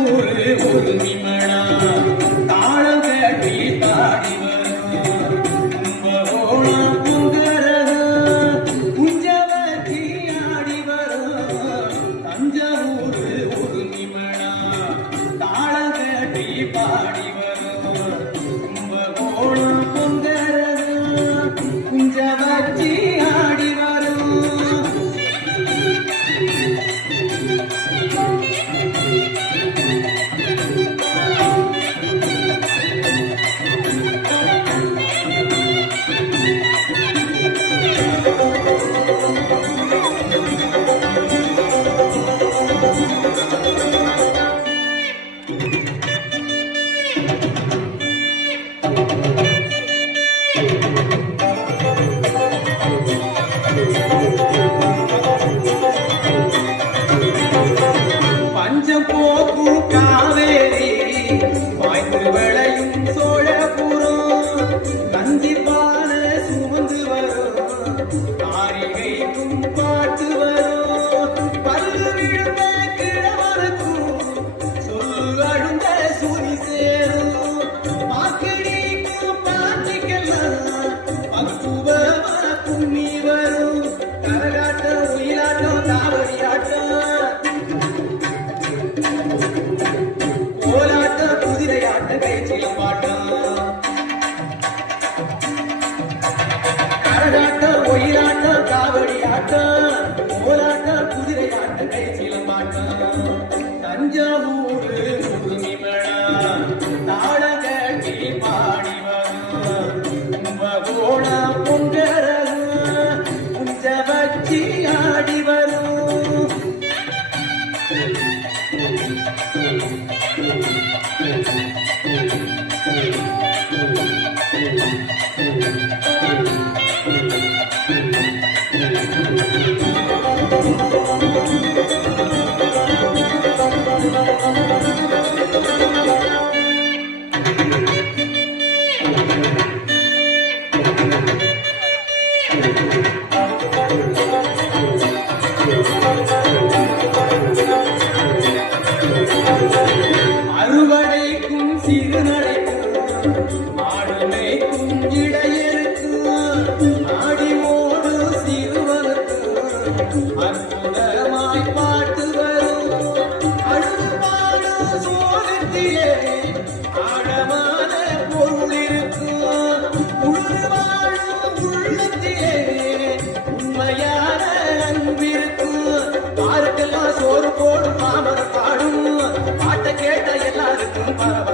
தஞ்சாவூர் ஒரு நிமணா தாளம் கட்டி தாடி வரும் கும்பகோணம் குங்கரகம் குஞ்சவத்தி ஆடி வரும் தஞ்சாவூர் ஒரு நிமணா தாளம் கட்டி பாடி வரும் கும்பகோணம் குங்கரகம் குஞ்சவத்தி ஆடி வரும் பஞ்சம் போக்கும் காவேரி வாய்ந்து விளையும் சோழபுரம் கஞ்சிப்பான சுமந்து வரும் காரிகைக்கும் பாட்டு வரும் பல்லு விழுந்த கிழவருக்கும் சொல்லு அழுந்த சுனி சேரும் பாக்கிடிக்கும் பாட்டிக்கெல்லாம் அக்குவ கும்மி வரும் கரகாட்டம் உயிலாட்டம் தாவடியாட்டம் கரகாட்டம் ஒயிலாட்டம் காவடி ஆட்டம் ஓலாட்டம் குதிரையாட்டம் கை சிலம்பாட்டம் தஞ்சாவூர் முதுமிமழா தாளம் கட்டி பாடி வரும் கும்பகோணம் பொங்கரகம் குஞ்ச வச்சி ஆடி வரும் அறுவடைக்கும் சிறுநடைக்கும் ஆடுமைக்கும் இடையருக்கும் ஆடி ஓடு சிறுவனுக்கும் அற்புதமாய் பாட்டு வரும் அடுப்பாடு சோழத்திலே ஆழமான பொருள் இருக்கும் உழுது வாழும் உள்ளத்திலே உண்மையான அன்பிருக்கும் பாருக்கெல்லாம் சோறு போடும் பாமர பாடும் பாட்டை கேட்ட எல்லாருக்கும் பரவ